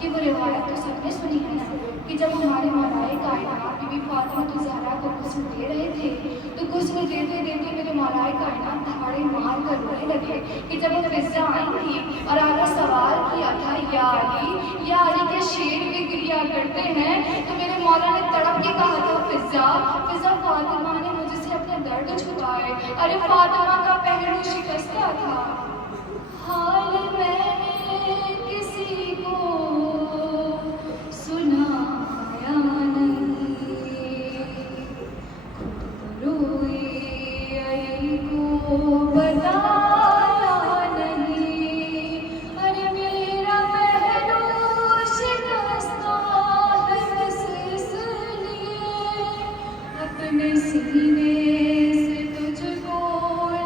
कि वो रिवायत तो सबने सुनी है ना कि जब हमारे मौलाए कायनात बीबी फातिमा ज़हरा को गुस्ल दे रहे थे तो गुस्ल देते देते मेरे मौलाए कायनात दहाड़े मार कर रोने लगे कि जब वो फिज़ा आई थी और आगे सवाल किया था या अली के शेर भी गिरिया करते हैं तो मेरे मौला ने तड़प के कहा था फिज़ा फातिमा ने मुझसे अपने दर्द छुपाए। अरे फातिमा का पहलू शिकस्ता था। हाल मैंने किसी को सुनाया नहीं, खुद रोई को बताया नहीं। अरे मेरा पहलू शिकस्ता है बस इसलिए अपने सीने से तुझको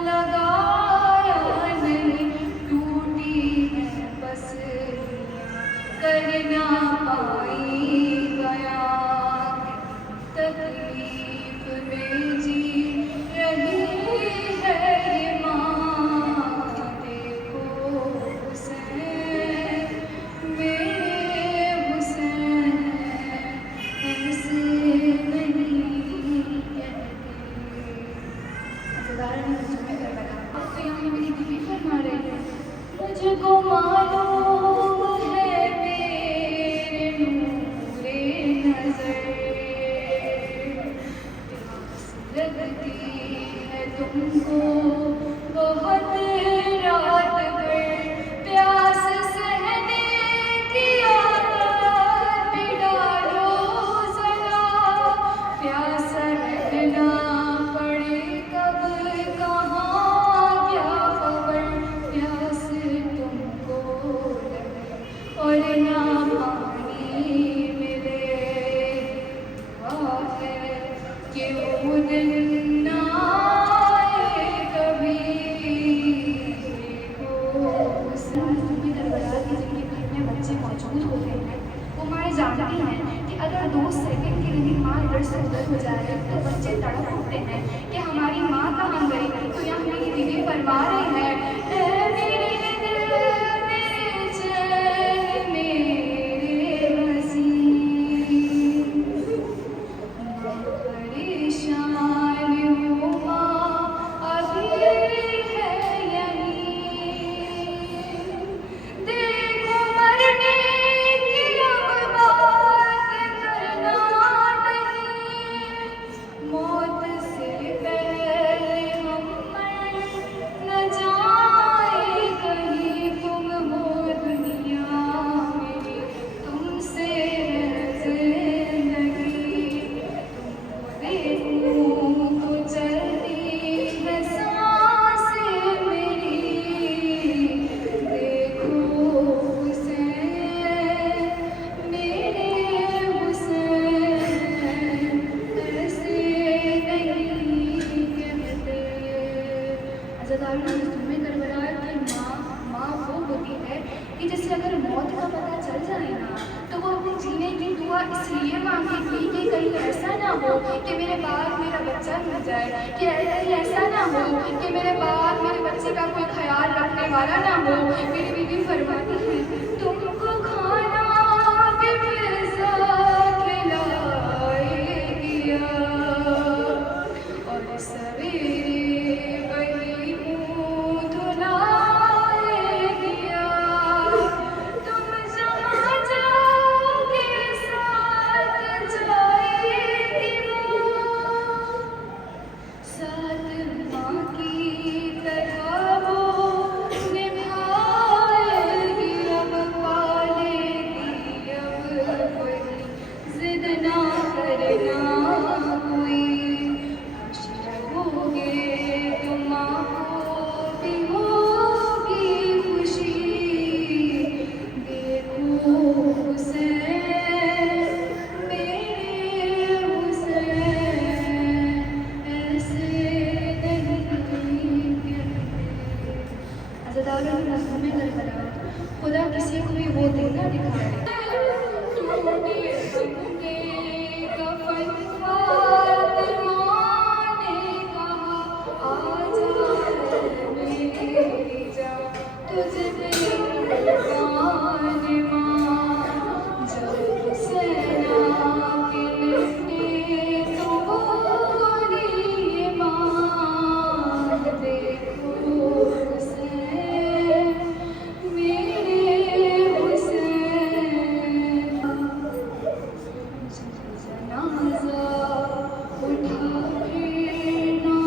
लगाया नहीं। टूटी है बस करना पाई गया तकलीफ में जी रही है ये माँ। देखो हुसैन मेरे हुसैन ऐसे नहीं कहते। तो यहाँ मेरी दीदी फरमा रही है मुझको मालूम है मेरे नूरे नज़र लगती है तुमको बहुत रात भर प्यास सहने की आदत डालो ज़रा प्यास रहना पड़े कब कहाँ क्या खबर प्यास तुमको लगे और ना पानी मिले। है कि वो दिन ना आए कभी हो। दरबार के जिनके घर में बच्चे मौजूद होते हैं वो माँ जानती हैं कि अगर 2 सेकंड के लिए माँ इधर से उधर हो जाए तो बच्चे तड़प उठते हैं कि हमारी माँ कहाँ गई। तो यहाँ मेरी दीदी फरमा रही है मेरे दिल मेरे चैन मेरे वसीम परेशान हो माँ अभी है यहीं। देखो मरने की अब बात इसलिए मांगी थी कि कहीं ऐसा ना हो कि मेरे बाद मेरा बच्चा मिल जाए, कि कहीं ऐसा ना हो कि मेरे बाद मेरे बच्चे का कोई ख्याल रखने वाला ना हो। मेरी बीवी फरमाती है, तुमको खाना भी मिर्जा खिलाएगी और सवेरे वही मुँह धुलाएगी। तुम जहाँ जाओगे साथ जाएगी वो, साथ माँ की तरह वो निभाएगी। अब पालेगी अब कोई जिद ना करना कोई, खुश रहोगे तुम आपको भी होगी खुशी। देखो हुसैन मेरे हुसैन ऐसे नहीं कहते। अज़ादारों में करबला खुदा किसी को भी वो दिन ना दिखाए। टूटे टूटे कफन फातिमा ने कहा, आजा मेरी जान तुझ पे कुर्बान मां। जब हुसैन आके लेटे तो बोली मां, देखो हुसैन मेरे हुसैन। जनाजा उठा फिर ना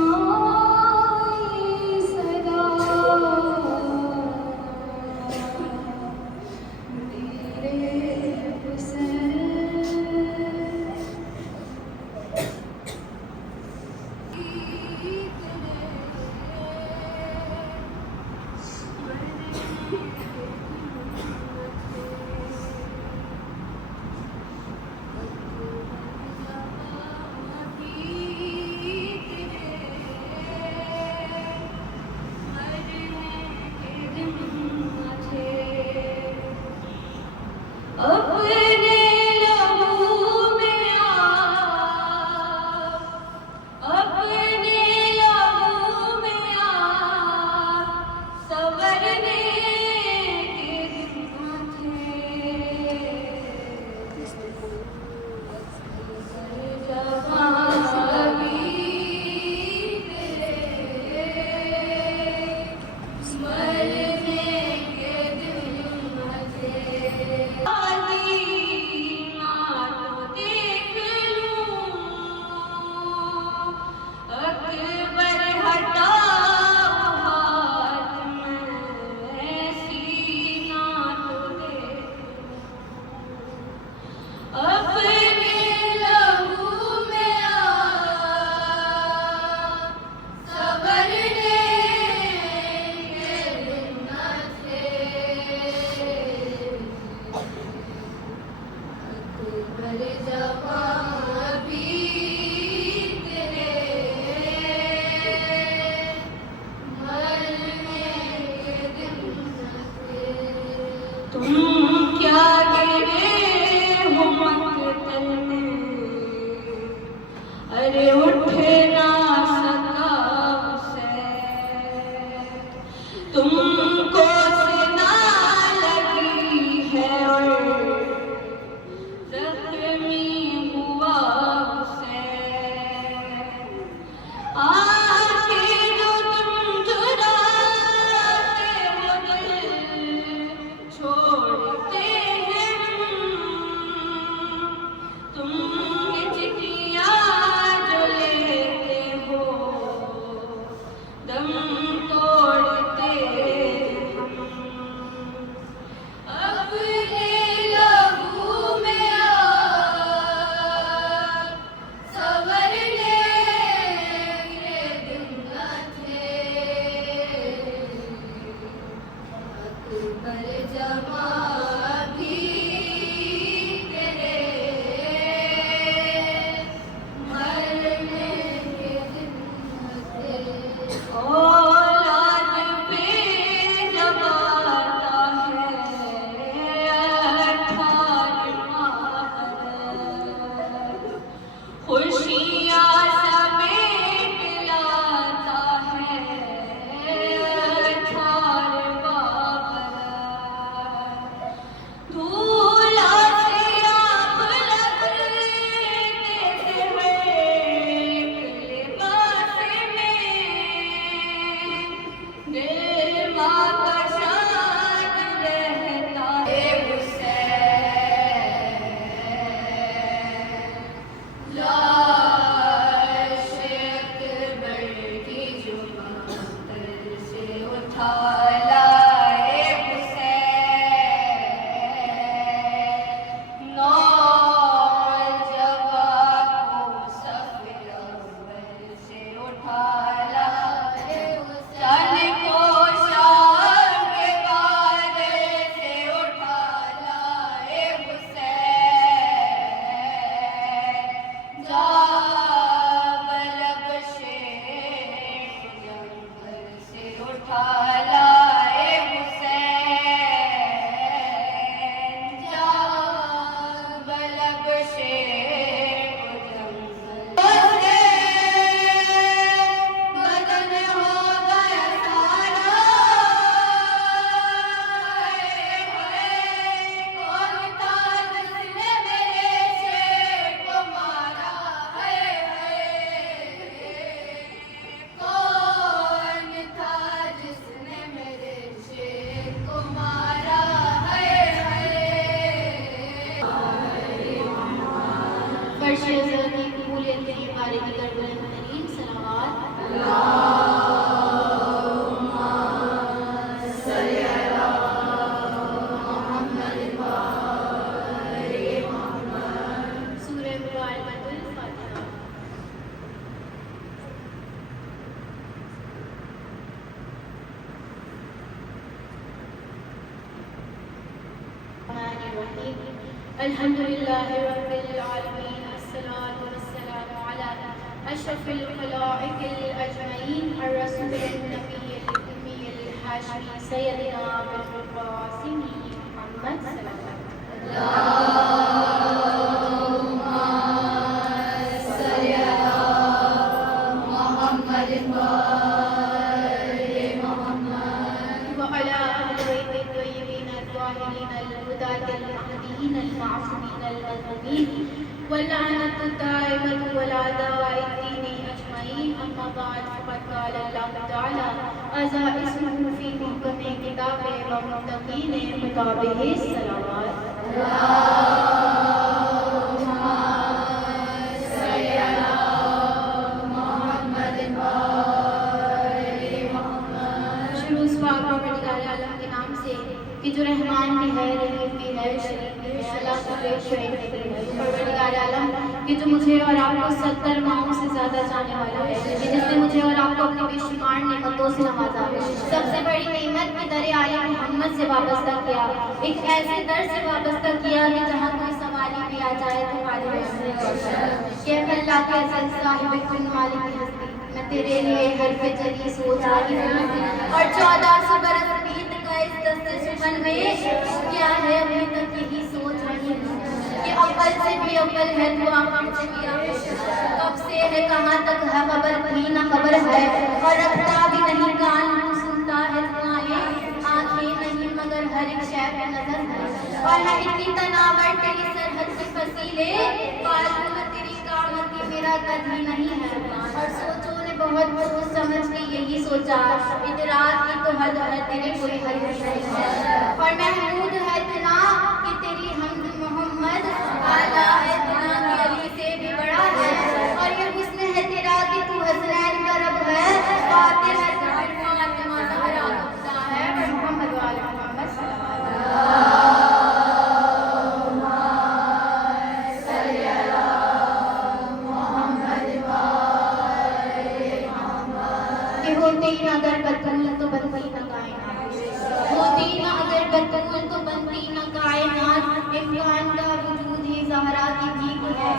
आई सदा, मेरे हुसैन। अपने लहू में आग, अपने लहू में आग संवरने के दिन थे। जहाँ भी तेरे मरने के दिन थे। तुम क्या गिरे हो मत तुम्हारे निकट बुलंद सलावत सूरह मुबारकातुल फातिहा। अल्हम्दुलिल्लाहि रब्बिल आलमीन अस्सलातु वस्सलामु अला अशरफिल खलाइकिल अजमईन अर्रसूलिन नबिय्यिल उम्मिय्यिल हाशिमी सय्यदिना अबुल कासिम मुहम्मद वल्लानतु दाइमतु वला दाइतीनी अजमईन अम्मा बाद फक़द क़ाल अल्लाहु तआला अज़ा इस्मुहु फ़ी मुहकमे किताबे व मुत्तक़ीने किताबिहि सलावत के नाम से कि जो रहमान भी है, रहीम भी है, शरीफ भी है, अल्लाह का बेशुमार है। परवरदिगार आलम कि जो मुझे और आपको 70 माओं से ज़्यादा जाने वाला है, कि जिसने मुझे और आपको अपनी बेशुमार नेमतों से नवाजा है, सबसे बड़ी नेमत की दर आले मोहम्मद से वाबस्ता किया, एक ऐसे दर से वाबस्ता किया कि जहाँ कोई सवाली भी आ जाए तो मालिक कि अल्लाह के अज़ल साहिब कुल मालिक की हस्ती, मैं तेरे लिए हर्फ जली सोच रही हूँ और 1400 बरस बीत गए इस दस्ते सुमन में, क्या है अभी तक यही सोच रही हूँ कि अव्वल से भी अव्वल है तो आखिर से भी आखिर, कब से है कहाँ तक है खबर भी न खबर है, और रखता भी नहीं कान मुँह सुनता है दुआएं, आँखें नहीं मगर हर एक शय पे नजर है, और है इतनी तनावर तेरी सरहद से फसीले, बाजू में तेरी कामती मेरा कभी नहीं है, और सोचो बहुत सोच समझ के यही सोचा इतरात की तो हद है तेरे कोई हद नहीं है, और महमूद है इतना कि तेरी हमद मोहम्मद आला है इतना कि अली से भी बड़ा है, और ये हुस्न है तेरा कि तू हसनैन का रब है, फातिह है फातिमा ज़हरा का खुदा है, मोहम्मद वाले मोहम्मद होती न अगर बतूल तो बनती न कायनात, होती न अगर बतूल तो बनती न कायनात, इम्कान का वजूद ही ज़हरा की भीख है,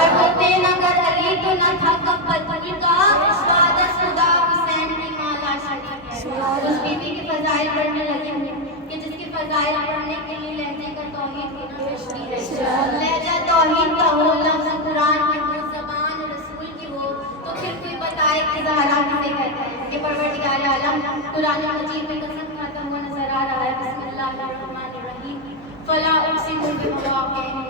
और होते न अगर अली तो न था कब बतूल का सादत खुदा हुसैन की माला शरीफ है। उस बीवी के फज़ाइल पढ़ने लगे हैं कि जिसके फज़ाइल पढ़ने के लिए लहजे का तौहीद होना ज़रूरी है, लहजा तौहीद का हो, लफ्ज़ कुरान की हो, ज़बान रसूल की हो, तो फिर कोई बताए कि ज़हरा किसे कहते हैं। कि परवरदिगार आलम कुरान मजीद में कसम खाता हुआ नजर आ रहा है, बिस्मिल्लाहिर्रहमानिर्रहीम, फला उक़सिमु बिमवाक़िअन,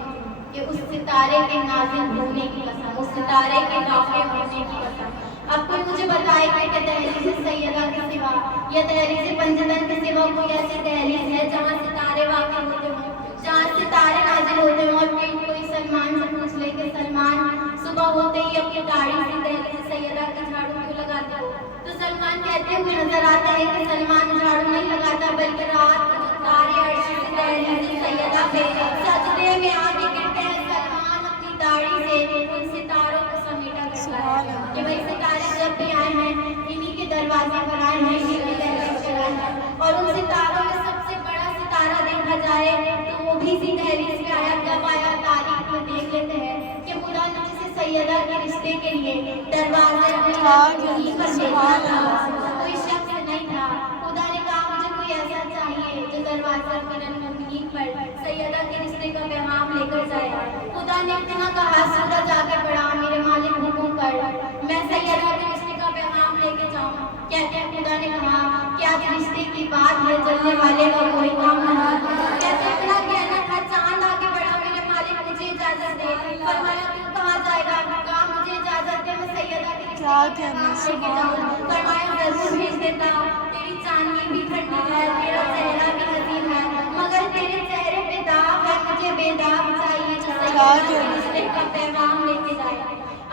कि उस सितारे के नाज़िल होने की कसम, उस सितारे के वाक़िअ होने की कसम। अब कोई मुझे बताए कि दहलीज़ सैयदा के सिवा या दहलीज़ पंजतन के सिवा कोई ऐसी दहलीज़ है जहाँ सितारे वाक़िअ होते हों, जहाँ सितारे नाज़िल होते हों, और फिर कोई सलमान से पूछ ले कि सलमान सुबह होते ही अपनी दाढ़ी से दहलीज़ सैयदा की झाड़ू क्यों लगाते हो, तो सलमान कहते हुए नजर आता है कि सलमान झाड़ू नहीं लगाता, बल्कि रात को जो तारे अर्श से दहलीज़ सैयदा पे सजदे में आके गिरते हैं, सलमान अपनी दाढ़ी से उन सितारों को समेटा करता है कि भाई सितारे जब भी आए हैं इन्हीं के दरवाजे पर आए हैं, इन्हीं की दहलीज़ पर आए हैं, और उन सितारों में सबसे बड़ा सितारा देखा जाए तो वो भी इसी दहलीज़ पे आया। जब आया तारीख में देख लेते हैं कि खुदा ने जिसे सैयदा के रिश्ते के लिए दरवाजे यहीं पर भेजा था, कोई शख्स नहीं था, खुदा ने कहा मुझे कोई ऐसा चाहिए जो दरवाजा मिनल-मुमिनीन पर सैयदा के रिश्ते का पैगाम लेकर जाए। खुदा ने इतना कहा सूरज आगे बढ़ा, मेरे मालिक हुक्म कर, मैं सैयदा के रिश्ते का पैगाम लेके जाऊँ। कहते हैं खुदा ने कहा क्या रिश्ते की बात है, जलने वाले का कोई काम नहीं। कहते इतना कहना था, चांद आगे बढ़ा, मेरे मालिक मुझे इजाजत दे। फरमाया तू कहाँ जाएगा, कहा मुझे इजाजत दे, मैं सैयदा के रिश्ते का पैगाम लेके जाऊँ। फरमाया जरूर भेज देता, तेरी चांदनी भी ठंडी है, तेरा चेहरा भी हसीन है, मगर तेरे चेहरे पे दाग है, मुझे बेदाग चाहिए जो सैयदा के रिश्ते का पैगाम लेके जाए।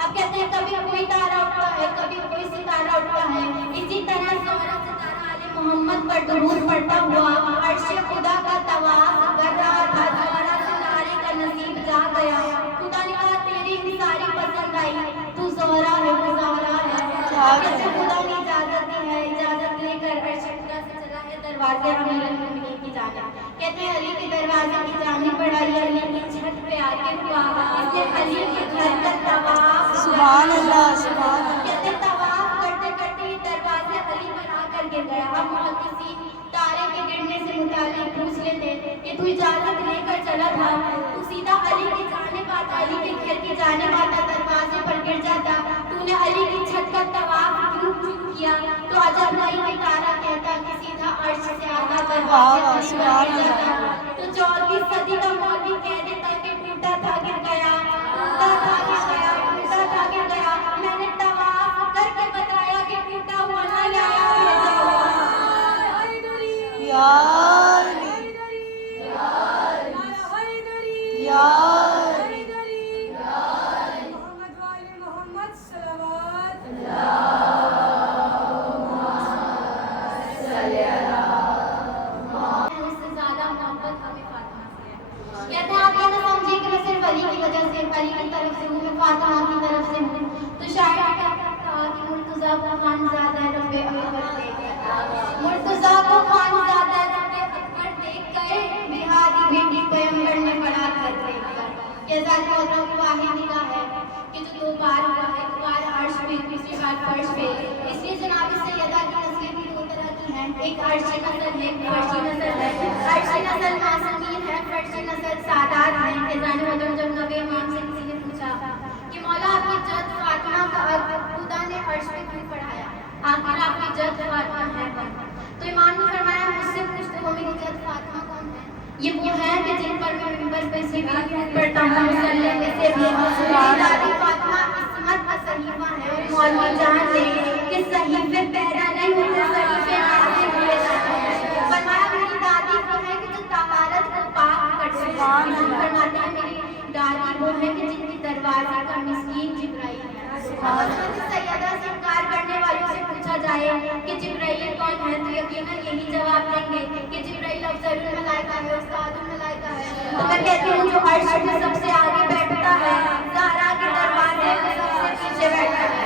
अब कहते हैं कभी कोई तारा उठता है, कभी कोई सितारा उठता है। इसी तरह ज़ोहरा सितारा आले मोहम्मद पर दुरूद पढ़ता हुआ अर्श खुदा का तवाफ कर रहा था। ज़ोहरा सितारे का नसीब जा गया। खुदा ने कहा तेरी निसारी पसंद आई, तू ज़ोहरा है, वो ज़ोहरा है। कहते खुदा ने इजाजत दी है, इजाजत लेकर अर्श खुदा से चला है दरवाजे अमीरुल मोमिनीन की जानिब। कहते हैं अली के दरवाजे की जानिब बढ़ाई, अली की छत पे आके हुआ, इसने अली के घर का तवाफ, सुभान अल्लाह, सुभान अल्लाह। कहते तवाफ करते करते दरवाजे अली पर आकर गिर गया। अब मुहद्दिसीन तारे के गिरने से मुताल्लिक पूछ लेते कि तू इजाजत लेकर चला था, तू सीधा अली की जानिब आता, अली के घर की जानिब आता, दरवाजे पर गिर जाता, तूने अली की छत का तवाफ क्यों किया? तो अजब नहीं कि तारा कहता कि सीधा अर्श से आता, दरवाजे पर गिर जाता। तो 14वीं सदी का मौलवी कह देता कि टूटा था गिर गया, टूटा था गिर गया, टूटा था गिर गया। मैंने तवाफ करके बताया कि टूटा हुआ ना लाया। या अली, या अली, मोहम्मद वाले मोहम्मद सलावत। उससे ज़्यादा मोहब्बत हमें फातिमा से है। कहते हैं आप ये ना समझिए कि मैं सिर्फ अली की वजह से, अली की तरफ से हूँ, मैं फातिमा की तरफ से हूँ। तो शायद क्या कहा कि मुर्तज़ा को खानज़ादा रब्बे अकबर देखकर, मुर्तज़ा को खानज़ादा रब्बे अकबर देखकर बिहारी बेटी पैगंबर ने पढ़ा कर देखकर। कहता है और वाहिद निगाह है कि जो 2 बार हुआ है, 2 बार अर्श पे, दूसरी बार फर्श पे। इसलिए जनाब सैयदा की नस्लें भी 2 तरह की हैं, एक अर्शी नस्ल है, एक फर्शी नस्ल है। अर्शी नस्ल मासूमीन है, फर्शी नस्ल सादात है। फैज़ान मदन जब नबी इमाम से किसी ने पूछा कि मौला आपकी जद फातिमा का खुदा ने अर्श पे क्यों पढ़ाया, आखिर आपकी जद फातिमा है कौन? तो इमाम ने फरमाया मुझसे पूछ तो मेरी जद फातिमा कौन है? ये वो है कि जिन पर मैं मिंबर पे से भी पढ़ता हूँ, मुसल्ले में से भी। मेरी दादी फातिमा इस्मत का सहीफा है और मौलवी जान ले कि सहीफे पैदा नहीं होते, सहीफे नाज़िल हुए जाते हैं। फरमाया मेरी दादी वो है कि जो तहारत को पाक करती है। फरमाते हैं मेरी दादी वो है कि जिनके दरवाजे का मिस्कीन जिब्राइल है। हज़रत सैयदा से इनकार करने वालों से पूछा जाए कि जिब्राइल कौन है तो यकीनन यही जवाब देंगे कि जिब्राइल अफ़ज़लुल मलाइका है, उस्तादुल मलाइका है। तो मैं कहती हूँ जो अर्श पे सबसे आगे बैठता है, ज़हरा के दरवाजे पे सबसे पीछे बैठता है।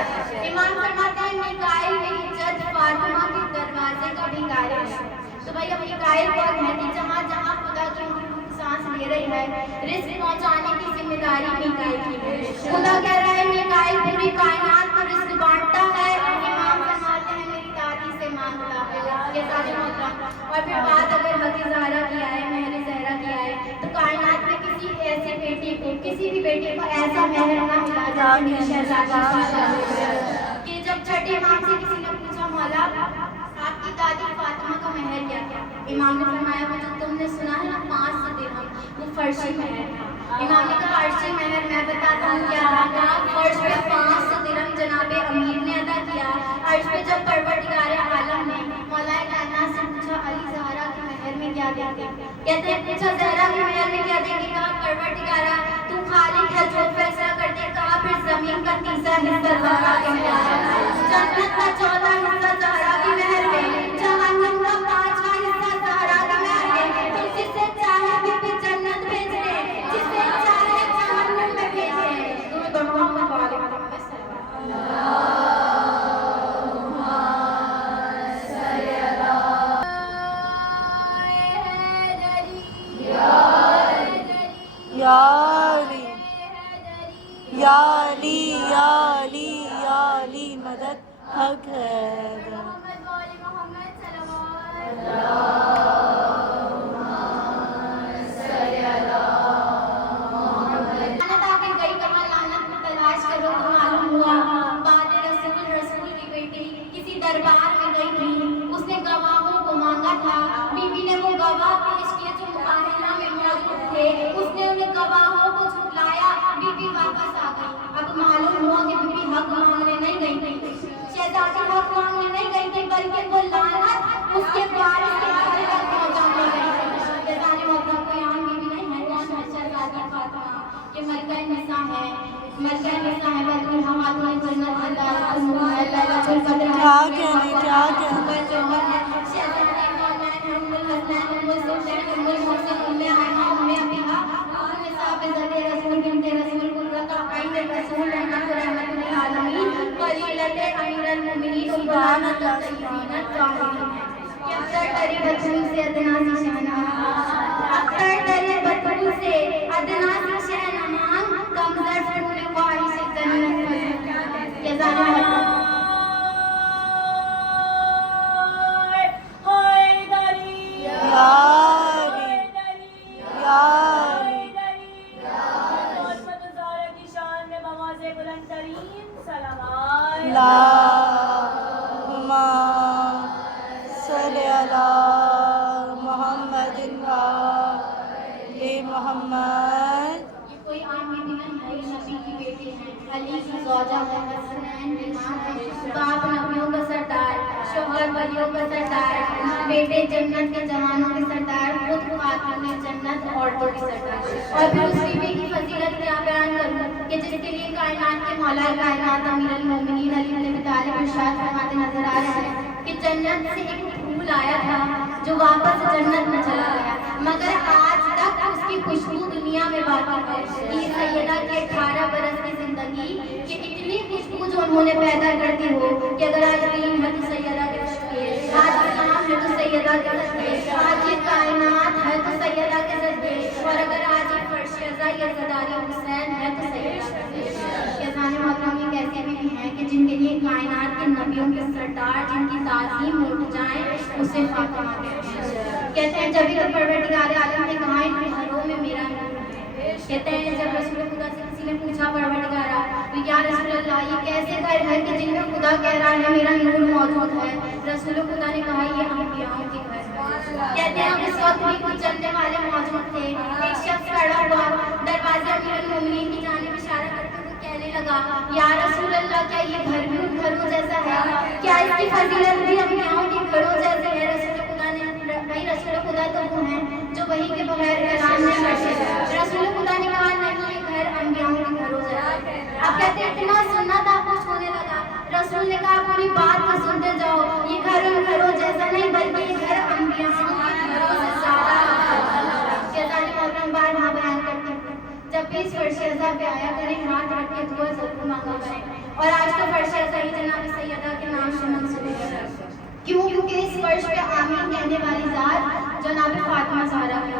इमाम फरमाते हैं मिकाईल मेरी जद फातिमा के दरवाजे का भिखारी है। तो भाई अब मिकाईल कौन है कि जहाँ जहाँ खुदा की सांस ले रही है, रिस्क पहुंचाने की जिम्मेदारी मिकाईल की है। खुदा कह रहा है मिकाईल पूरी कायनात को रिस्क बांटता है। इमाम फरमाते हैं मेरी दादी से मांगता है। ये सारे मोहतरम और फिर बात अगर हक़ ज़हरा की आए, महर ज़हरा की आए, तो कायनात में किसी ऐसी बेटी को, किसी भी बेटी को ऐसा महर ना मिला जैसे मेरी शहज़ादी फातिमा कि जब छठे इमाम से किसी ने पूछा मौला आपकी दादी फातिमा का महर क्या था? इमाम ने फरमाया वो जो तुमने सुना है ना 5 दिरहम, वो फर्शी महर था। इमाम ने कहा अर्शी महर मैं बताता हूँ क्या था। फर्श पे 5 दिरहम जनाबे अमीर ने अदा किया। अर्श पे जब परवरदिगार आलम ने मौलाए कायनात से पूछा अली ज़हरा के महर में क्या देंगे? कहते हैं पूछा ज़हरा के महर में क्या देंगे? कहा परवरदिगारा तू खालिक है जो फैसला कर दे। कहा फिर ज़मीन का 3रा हिस्सा ज़हरा के महर में, जन्नत का 14 हिस्सा ज़हरा के महर में, जहन्नम का 5वां हिस्सा ज़हरा के महर में। तो जिसे चाहे भी जन्नत भेज दे, जिसे चाहे जहन्नम में भेज दे। तो मोहम्मद वाले मोहम्मद सल्लल्लाहु या अली, या अली, या अली, या अली मदद हक है। मोहम्मद वाले मोहम्मद लानत आके गई कहाँ लानत को तलाश करो तो मालूम हुआ बाद रसूल की बेटी किसी दरबार में गई थी। उसने गवाहों को मांगा था। बीबी ने वो गवाह पेश किए जो मुकाबला में मौजूद थे। उसने उन्हें गवाहों को झुठलाया। बीबी वापस आ गई। अब मालूम हुआ कि बीबी हक मांगने नहीं गई थी, शहजादी हक मांगने नहीं गई थी, बल्कि वो लानत उसके वारिस के घर तक पहुंचाने गई थी। शहजादी मोहतरम कोई आम बीबी नहीं है, कौन है? शहजादी फातिमा, ये मलका निसा है। मरकज़ में साहिबतुल हवातुल जन्नत अल्लाहुल लैलतुल कद्र क्या कहने क्या कहने जौहर है शहजादे मौलाना उम्मुल हसनैन उम्मुल सुल्तान उम्मुल मोहसिन उम्मे आयशा उम्मे अबीहा उम्मे साबिज़ाते रसूल बिनते रसूल कुर्रतु आइन रसूल रहमतुल लिल आलमीन खलीलते अमीरुल मोमिनीन सुभान अल्लाह तय्यबीन ताहिरीन अख्तर तरी बतूल से अदना सी शहनामा अख्तर तरी बतूल से अदना सी शहनामा कमज़र फूल ख्वाहिश जन्नत ये जाने अल्लाहुम्मा सल्ली अला मुहम्मदिन व आले मुहम्मद। ये कोई आम बीबी नहीं है, नबी की बेटी है, अली की ज़ौजा है, हसनैन की मां है, बाप नबियों का सरदार, शौहर वलियों का सरदार, बेटे जन्नत के जवानों के सरदार, खुद खातून जन्नत औरतों की सरदार। और फिर उस बीबी की फजीलत क्या बयान करूं कि जिसके लिए कायनात के मौला कायनात अमीरुल मोमिनीन अली इब्न अबी तालिब इरशाद फरमाते नजर आ रहे हैं कि जन्नत से एक फूल आया था जो वापस जन्नत में चला गया, मगर आज तक उसकी खुशबू दुनिया में बाकी है। ये सैयदा की 18 बरस की जिंदगी कि इतनी खुशबू जो उन्होंने पैदा कर दी हो कि अगर आज दीन है तो सैयदा के सदके, आज इस्लाम है तो सैयदा के सदके, आज ये कायनात है तो सैयदा के सदके, और अगर आज ये फर्श अज़ा या ज़दारी हुसैन है तो सैयदा के सदके। यज़ान मोहतरम ये कैसे भी हैं कि जिनके लिए कायनात के नबियों के सरदार जिनकी ताज़ीम उठ जाए उसे फातिमा कहते हैं। जब भी तो परवरदिगार आलम ने कहा इन घरों में मेरा नूर है। कहते हैं जब रसूल खुदा से किसी ने पूछा परवरदिगारा तो या रसूल अल्लाह ये कैसे घर है कि जिनमें खुदा कह रहा है मेरा नूर मौजूद है। रसूल खुदा ने कहा ये अंबियाओं के घर। कहते हैं उस वक्त भी कुछ चलने वाले मौजूद थे। एक शख्स खड़ा हुआ दरवाजे अमीरुल मोमिनीन की जानिब इशारा करते हुए कहने लगा या रसूल अल्लाह क्या ये घर भी उन घरों जैसा है, क्या इसकी फजीलत भी अंबियाओं के घरों जैसी है। भाई रसूल खुदा तो वो हैं जो वही के बगैर कलाम नहीं करते। रसूल खुदा ने कहा नहीं ये घर अंबियाओं के घरों जैसा है। अब कहते इतना सुनना था कुछ होने लगा। रसूल ने कहा पूरी बात को सुनते जाओ, ये घर उन घरों जैसा नहीं बल्कि ये घर अंबियाओं के घरों से ज्यादा। शैतान मोहतरम बार वहाँ बयान करते हैं जब भी इस फर्श अज़ा पे आया करें हाथ रख के दुआ जरूर मांगा करें। और आज तो फर्श अज़ा ही जनाब सैयदा के नाम से मंसूब है। क्यों? क्योंकि इस फर्श पे आमीन कहने वाली ज़ात जनाब फातिमा ज़हरा है।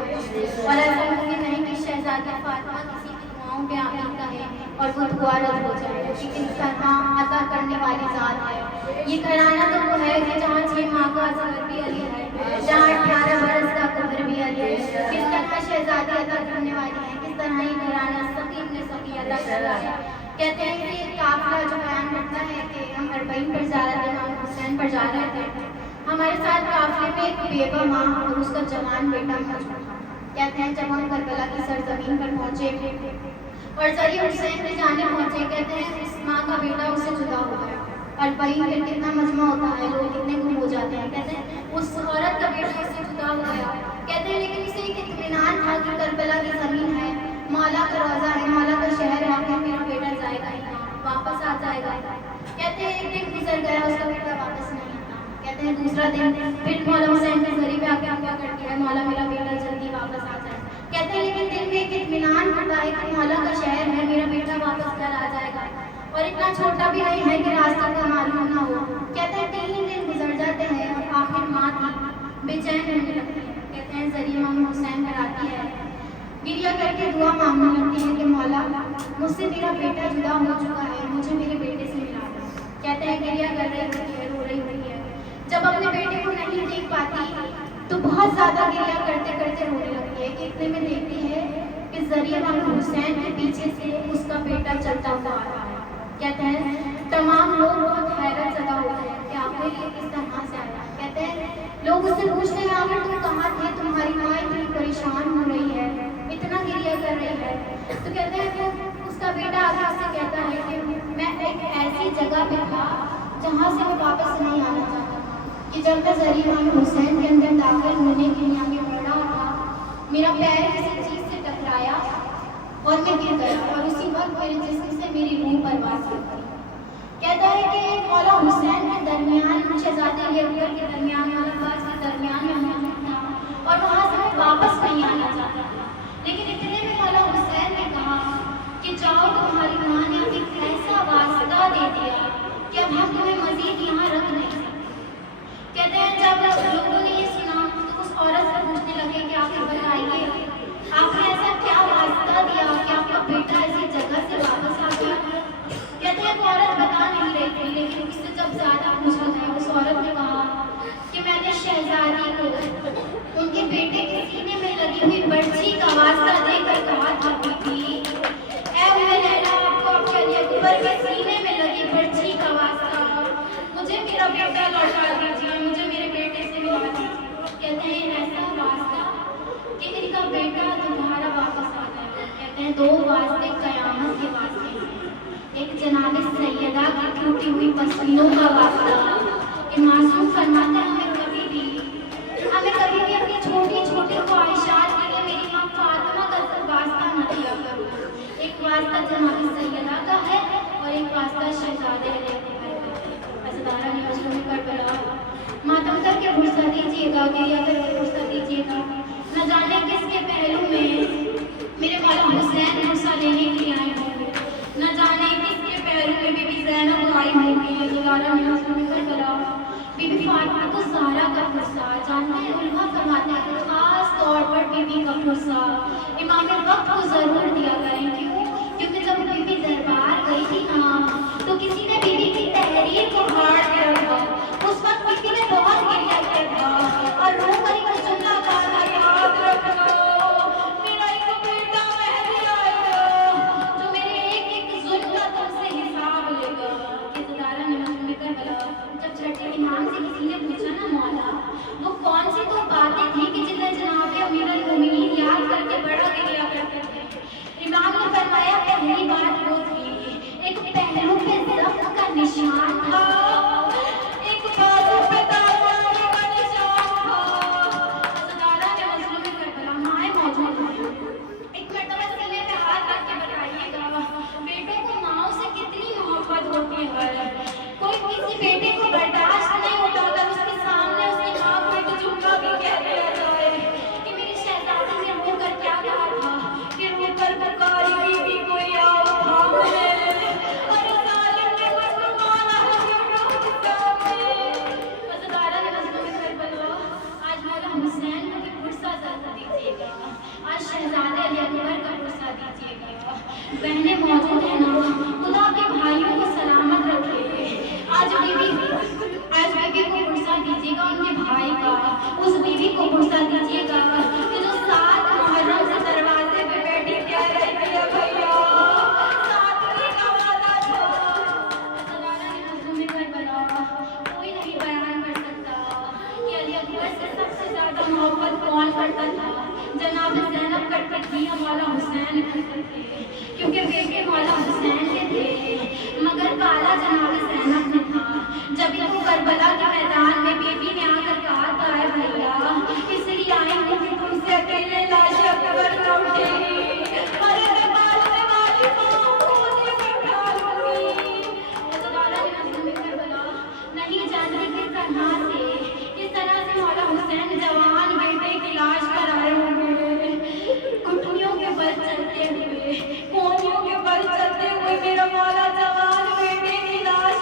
और ऐसा मुमकिन नहीं कि शहज़ादी फातिमा किसी की दुआओं पे आमीन कहे और वो दुआ रद्द हो जाए, क्योंकि इस तरह अता करने वाली ज़ात है। ये घराना तो वो है कि जहाँ 6 माह का असगर भी अली है, जहाँ 18 बरस का कब्र भी अली है। किस तरह शहज़ादी अता करने वाली है, किस तरह ये घराना सकीब ने सकी अता कर रहा है। कहते हैं कि काफिला जो बयान करता है कि हम 40 पर जा रहे थे, इमाम हुसैन पर जा रहे थे। हमारे साथ काफिले में एक बेवा माँ और उसका जवान बेटा मौजूद था। कहते हैं जब हम करबला की सरजमीन पर पहुँचे और जरिए हुसैन पे जाने पहुँचे, कहते हैं इस माँ का बेटा उससे जुदा हो गया। और बड़ी फिर कितना मजमा होता है, लोग कितने गुम हो जाते हैं। कहते हैं उस औरत का बेटा उससे जुदा हो गया। कहते हैं लेकिन उसे एक इत्मीनान था कि करबला की ज़मीन है, मौला का रोज़ा है, मौला का शहर है, आखिर मेरा बेटा जाएगा ही ना, वापस आ जाएगा। कहते हैं एक दिन गुजर गया, उसका बेटा वापस नहीं आता। कहते हैं दूसरा दिन फिर मौला हुसैन के घरी पे आके क्या करती है, मौला मेरा बेटा जल्दी वापस आ जाए। कहते हैं लेकिन दिल में एक इत्मीनान होता है कि मौला का शहर है, मेरा बेटा वापस घर आ जाएगा। और इतना छोटा भी नहीं है कि रास्ते का मालूम ना हो। कहते हैं 3 दिन गुजर जाते हैं और आखिर माँ की बेचैन होने लगती है। कहते हैं जरिए इमाम हुसैन घर आती है, गिरिया करके दुआ मांगने लगती है कि मौला मुझसे मेरा बेटा जुदा हो चुका है, मुझे मेरे बेटे से मिला दो। कहते हैं गिरिया कर रही होती है, रो रही होती है। जब अपने बेटे को नहीं देख पाती तो बहुत ज़्यादा गिरिया करते करते रोने लगती है कि इतने में देखती है कि जरिए इमाम हुसैन के पीछे से उसका बेटा चलता हुआ आ रहा है। कहते हैं तमाम लोग बहुत हैरत ज़दा होते हैं कि आपको ये किस तरह से आया। कहते हैं लोग उससे पूछते हैं आखिर तुम कहाँ थे, तुम्हारी माँ इतनी परेशान हो रही है, इतना गिरिया कर रही है। तो कहते हैं वो उसका बेटा आगे उससे कहता है कि मैं एक ऐसी जगह पे था जहाँ से मैं वापस नहीं आना चाहता कि जब मैं जरिए इमाम हुसैन के अंदर दाखिल होने के लिए आगे बढ़ रहा था, मेरा पैर किसी चीज़ से टकराया और मैं गिर गया। और उसी वक्त मेरे जिस्म से मेरी रूह परवाज़ करती। कहता है कि मौला हुसैन के दरमियान, शहजादे अकबर के दरमियान, अब्बास के दरमियान में मौजूद था और वहाँ से मैं वापस नहीं आना चाहता था। लेकिन इतने में मौला हुसैन ने कहा कि जाओ, तुम्हारी माँ ने हमें ऐसा वास्ता दे दिया कि अब हम तुम्हें मजीद यहाँ रख नहीं सकते। कहते हैं जब लोगों ने ये सुना तो उस औरत से पूछने लगे कि आखिर बताइए, आपने ऐसा क्या वास्ता दिया कि आपका बेटा ऐसी जगह से वापस आ गया? कहते हैं वो औरत बता नहीं रही थी, लेकिन उससे जब ज़्यादा पूछा गया उस औरत ने कहा कि मैंने शहजादी को उनके बेटे के सीने में लगी हुई बर्छी का वास्ता देकर कहा था, बेटी ऐ उम्मे लैला, आपको आपके अली अकबर के सीने में लगी बर्छी का वास्ता, मुझे मेरा बेटा लौटा दीजिए, मुझे मेरे बेटे से मिला दीजिए। कहते हैं ऐसा वास्ता कि इनका बेटा दोबारा वापस आ जाए। कहते हैं दो वास्ते कयामत के वास्ते हैं। एक जनाब सैयदा की टूटी हुई पसीनों का वास्ता कि मासूम फरमाता है हमें कभी भी अपनी छोटी छोटी ख्वाहिशात के लिए मेरी माँ फातिमा का वास्ता न दिया करो। एक वास्ता जनाब सैयदा का है और एक वास्ता शहजादे असदारा ने मजलूम करबला। मातम करके भुर्सा दीजिएगा, गिरिया करके भुर्सा दीजिएगा। न जाने किसके पहलू में मेरे मौला हुसैन भुर्सा लेने के लिए आए होंगे, न जाने किसके पहलू में बीबी ज़ैनब आई होंगी। असदारा ने मजलूम करबला बीबी फातिमा को ज़हरा का भुर्सा, जानते हैं उलमा फरमाते हैं खास तौर पर बीबी का भुर्सा इमाम वक्त को ज़रूर दिया करें। क्यों? क्योंकि जब बीबी दरबार गई थी ना तो किसी ने बीबी की तहरीर को फाड़ के रखा। उस वक्त बीबी ने बहुत गिरिया किया था और रो कर एक जुमला कहा, याद रखना मेरा एक बेटा महदी आएगा जो मेरे एक एक जुल्म का तुमसे हिसाब लेगा। इज़्ज़ारा ने मजलूम करबला जब छठे इमाम से किसी ने पूछा ना मौला वो कौन सी तो बातें थी कि जिन्हें जनाब अमीरुल मोमिनीन याद करके बड़ा गिरिया करते थे। इमाम ने फरमाया पहली बात वो थी एक पहलू पे ज़ब्त का निशान था, एक बाजू पे तलवार का निशान था। इज़्ज़ारा ने मजलूम करबला माए मौजूद हैं, एक मर्तबा सीने पे हाथ रख के बताइएगा बेटों को माओ से कितनी मोहब्बत होती है। कोई किसी बेटे को बर्दाश्त नहीं होता अगर उसके सामने उसकी माँ को एक जुमला भी कह दिया जाए कि मेरी शहजादी ने रो कर क्या कहा था कि रो कर पुकारी बीबी को आओ थाम ले, अरे जालिम ने मुझको मारा है बेटों के सामने। असदारा ने मजलूम करबला आज मौला हुसैन को भी फुर्सा ज़रूर दीजिएगा, आज शहजादे अली अकबर का फुर्सा दीजिएगा। बहनें मौजूद हैं ना, खुदा के भाइयों को सलामत रखे। आज बीबी को फुर्सा दीजिएगा उनके भाई का, उस बीबी को फुर्सा दीजिएगा कि जो 7 मुहर्रम से दरवाजे पे बैठी कह रही थी भैया सादगी का वादा था। असदारा ने मजलूम करबला कोई नहीं बयान कर सकता कि अली अकबर से सबसे ज़्यादा मोहब्बत कौन करता था। जनाब ज़ैनब करती थी या मौला हुसैन करते थे, क्योंकि बेटे मौला हुसैन के थे मगर काला जनाब ज़ैनब ने था। जब इनको करबला के मैदान में बीबी ने आकर कहा था भैया इसलिए आएंगे कि तुमसे अकेले लाश अकबर न उठेगी, अरे दरबार वाली माँ को मुझे बैठा लूंगी। असदारा ने मजलूम करबला नहीं जानती किस तरह से मौला हुसैन जवान बेटे की लाश पर आए होंगे, घुटनियों के बल चलते हुए, कोनियों के बल चलते हुए मेरा मौला जवान बेटे की लाश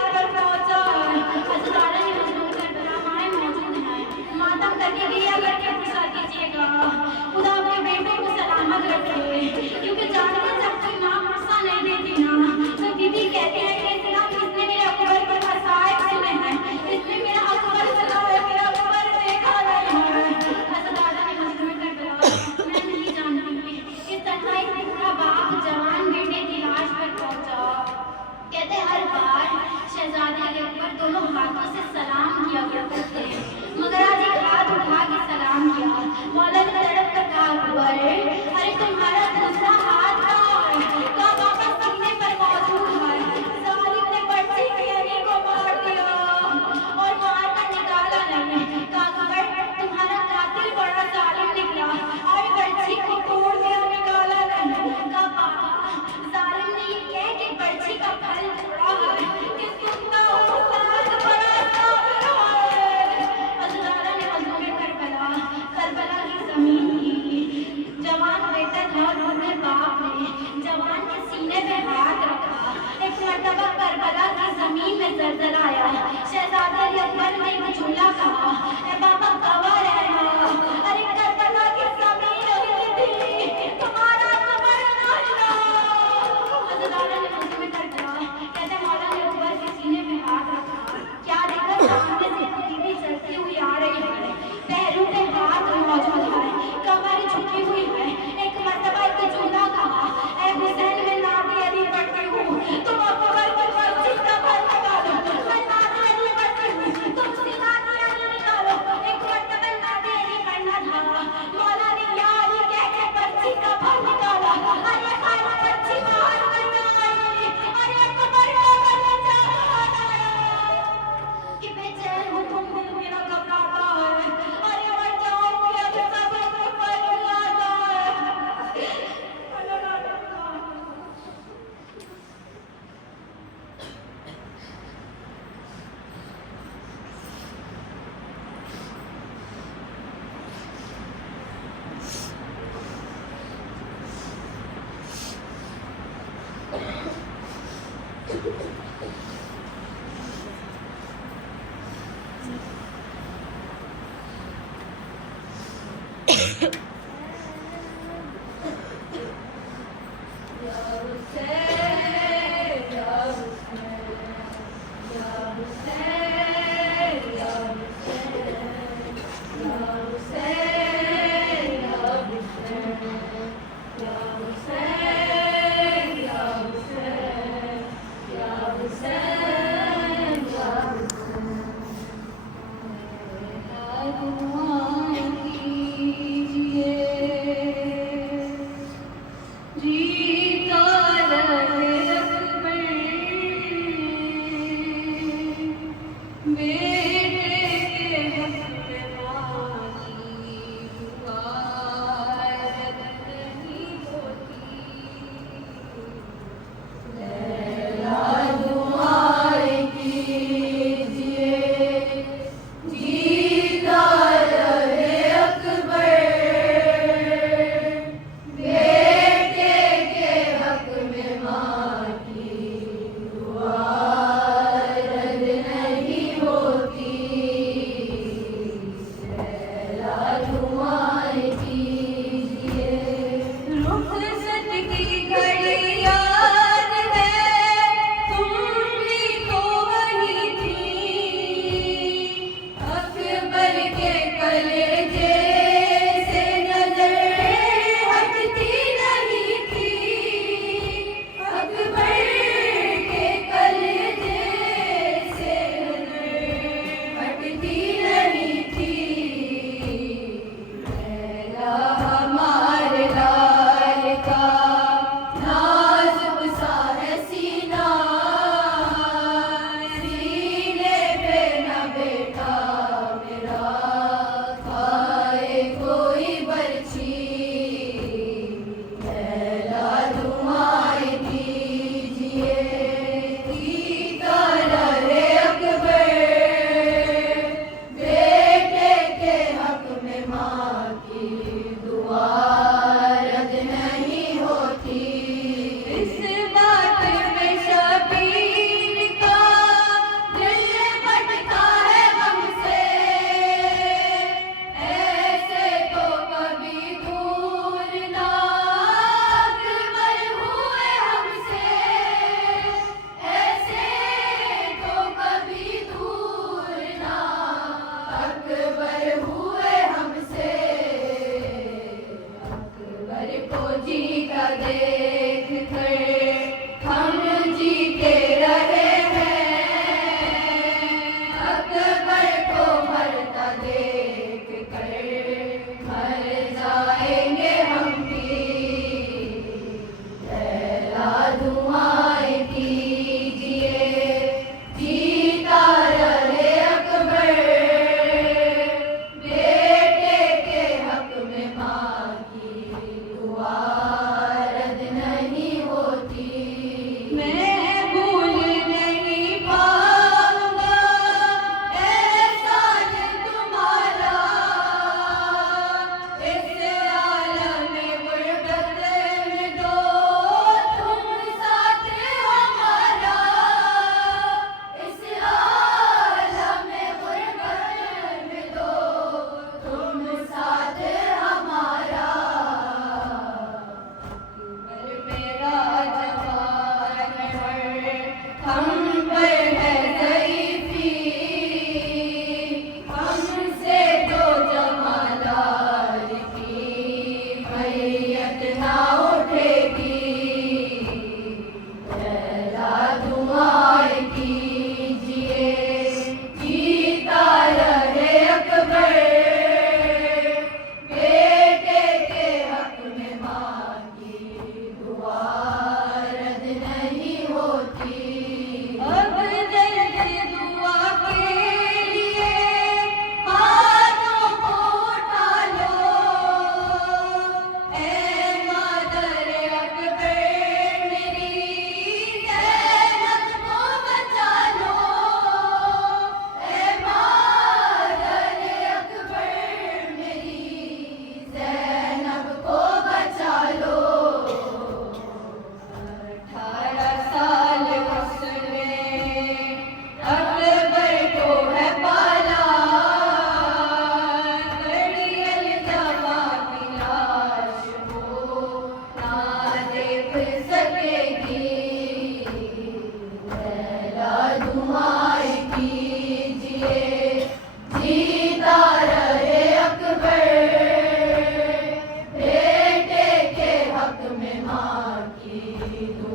जीता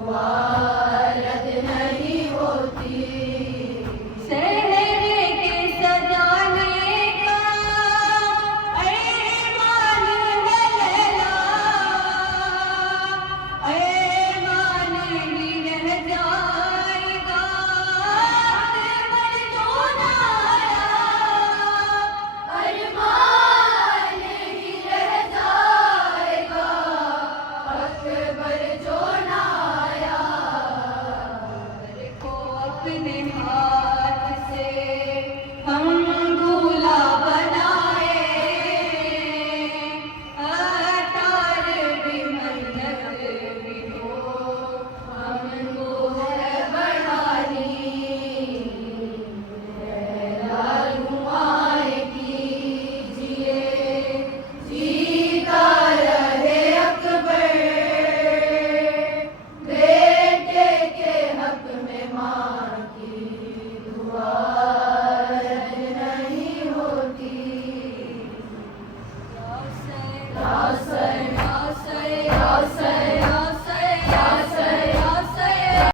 वारद नहीं होती। शहर के सजाने का अरमान है लैला, अरमान ही रह जाएगा अकबर जो ना आया, अरमान ही रह जाएगा अकबर जो ना आया। को अपने हाथ